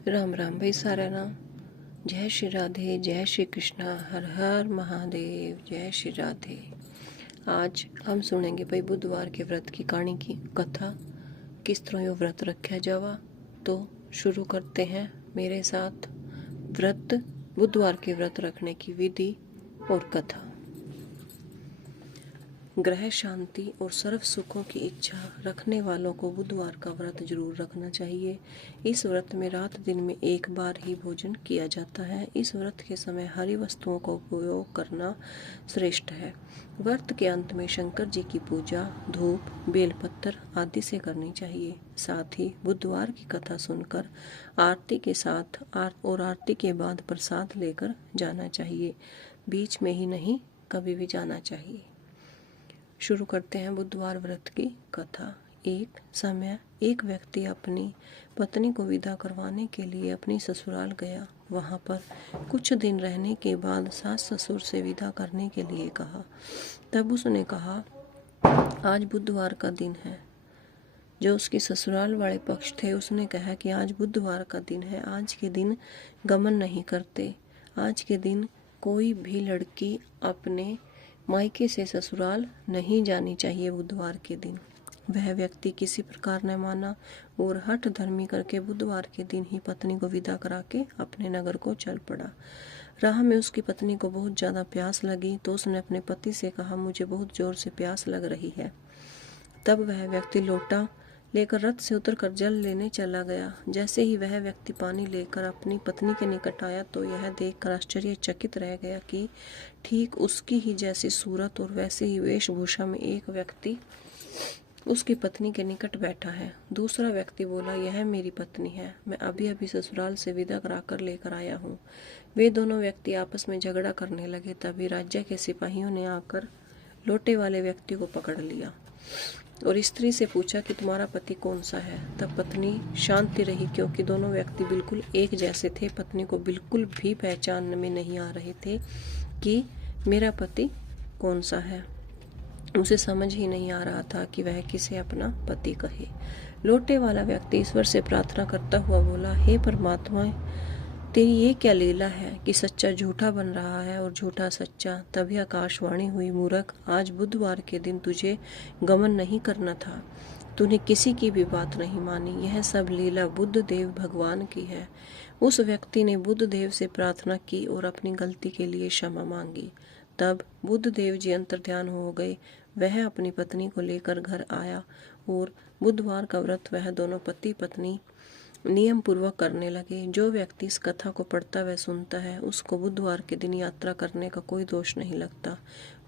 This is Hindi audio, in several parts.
राम राम भाई सारा राम। जय श्री राधे, जय श्री कृष्णा, हर हर महादेव, जय श्री राधे। आज हम सुनेंगे भाई बुधवार के व्रत की कहानी की कथा। किस तरह यो व्रत रखा जावा। तो शुरू करते हैं मेरे साथ व्रत, बुधवार के व्रत रखने की विधि और कथा। ग्रह शांति और सर्व सुखों की इच्छा रखने वालों को बुधवार का व्रत जरूर रखना चाहिए। इस व्रत में रात दिन में एक बार ही भोजन किया जाता है। इस व्रत के समय हरी वस्तुओं का उपयोग करना श्रेष्ठ है। व्रत के अंत में शंकर जी की पूजा धूप बेलपत्र आदि से करनी चाहिए। साथ ही बुधवार की कथा सुनकर आरती के साथ और आरती के बाद प्रसाद लेकर जाना चाहिए। बीच में ही नहीं, कभी भी जाना चाहिए। शुरू करते हैं बुधवार व्रत की कथा। एक समय एक व्यक्ति अपनी पत्नी को विदा करवाने के लिए अपनी ससुराल गया। वहां पर कुछ दिन रहने के बाद सास ससुर से विदा करने के लिए कहा। तब उसने कहा, आज बुधवार का दिन है। जो उसके ससुराल वाले पक्ष थे उसने कहा कि आज बुधवार का दिन है, आज के दिन गमन नहीं करते। आज के दिन कोई भी लड़की अपने मायके से ससुराल नहीं जानी चाहिए। बुधवार के दिन वह व्यक्ति किसी प्रकार न माना और हठ धर्मी करके बुधवार के दिन ही पत्नी को विदा करा के अपने नगर को चल पड़ा। राह में उसकी पत्नी को बहुत ज्यादा प्यास लगी तो उसने अपने पति से कहा, मुझे बहुत जोर से प्यास लग रही है। तब वह व्यक्ति लोटा लेकर रथ से उतरकर जल लेने चला गया। जैसे ही वह व्यक्ति पानी लेकर अपनी पत्नी के निकट आया तो यह देखकर आश्चर्यचकित रह गया कि ठीक उसकी ही जैसी सूरत और वैसे ही वेशभूषा में एक व्यक्ति उसकी पत्नी के निकट बैठा है। दूसरा व्यक्ति बोला, यह मेरी पत्नी है, मैं अभी अभी ससुराल से विदा कराकर लेकर आया हूँ। वे दोनों व्यक्ति आपस में झगड़ा करने लगे। तभी राज्य के सिपाहियों ने आकर लोटे वाले व्यक्ति को पकड़ लिया और स्त्री से पूछा कि तुम्हारा पति कौन सा है। तब पत्नी शांति रही क्योंकि दोनों व्यक्ति बिल्कुल एक जैसे थे। पत्नी को बिल्कुल भी पहचान में नहीं आ रहे थे कि मेरा पति कौन सा है। उसे समझ ही नहीं आ रहा था कि वह किसे अपना पति कहे। लोटे वाला व्यक्ति ईश्वर से प्रार्थना करता हुआ बोला, हे परमात्मा, तेरी ये क्या लीला है कि सच्चा झूठा बन रहा है और झूठा सच्चा। तभी आकाशवाणी हुई, मूर्ख, आज बुधवार के दिन तुझे गमन नहीं करना था। तूने किसी की भी बात नहीं मानी। यह सब लीला बुद्ध देव भगवान की है। उस व्यक्ति ने बुद्ध देव से प्रार्थना की और अपनी गलती के लिए क्षमा मांगी। तब बुद्ध देव जी अंतर्ध्यान हो गए। वह अपनी पत्नी को लेकर घर आया और बुधवार का व्रत वह दोनों पति पत्नी नियम पूर्वक करने लगे। जो व्यक्ति इस कथा को पढ़ता व सुनता है उसको बुधवार के दिन यात्रा करने का कोई दोष नहीं लगता।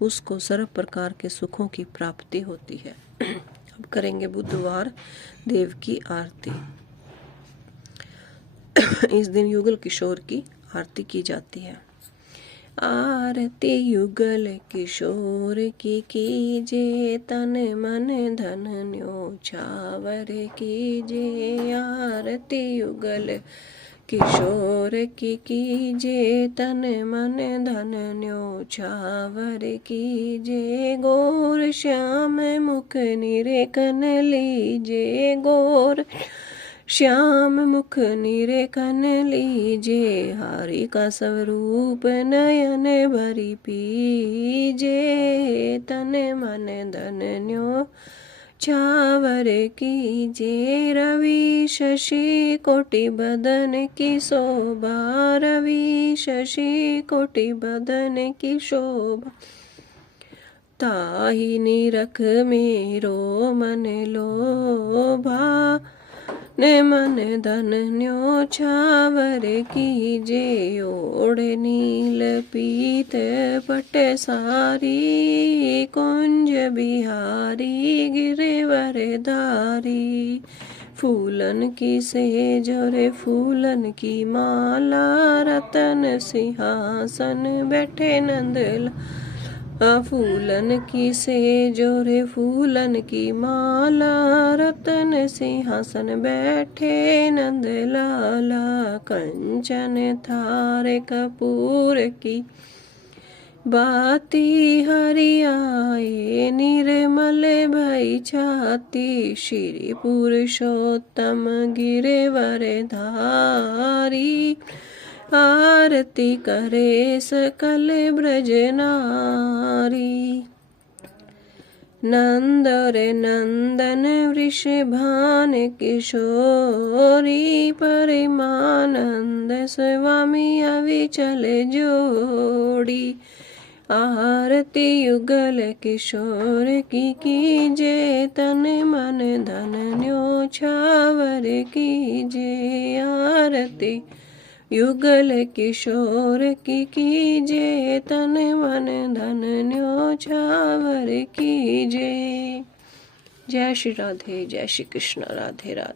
उसको सर्व प्रकार के सुखों की प्राप्ति होती है। अब करेंगे बुधवार देव की आरती। इस दिन युगल किशोर की आरती की जाती है। आरती युगल किशोर की कीजे, तन मन धन न्योछावर कीजे। आरती युगल किशोर की कीजे, तन मन धन न्योछावर कीजे। गोर श्याम मुख निरेकन लीजे, गोर श्याम मुख निरेकन लीजे। हरि का स्वरूप नयन भरी पीजे, तन मन धन न्यो छावर कीजे। रवि शशि कोटि बदन की शोभा, रवि शशि कोटि बदन की शोभा। ताहि निरख मेरो मन लोभा, ने मन धन न्योछावर कीजे। ओढ़ नील पीत पट सारी, कुंज बिहारी गिरिवर धारी। फूलन की सेज और फूलन की माला, रतन सिंहासन बैठे नंदला। फूलन की सेज और फूलन की माला, रतन सिंहासन बैठे नंद लाला। कंचन थारे कपूर की बाती हरियाए निर्मल भई छाती, श्री पुरुषोत्तम गिरवर धारी। आरती करे सकल ब्रज नारी। नंद रे नंदन वृषभान किशोरी, परमानंद स्वामी अविचल जोड़ी। आरती युगल किशोर की कीजे, तन मन धन न्योछावर कीजे। आरती युगल किशोर की कीजे, तन मन धन न्योछावर कीजे। जय श्री राधे, जय श्री कृष्ण, राधे राधे।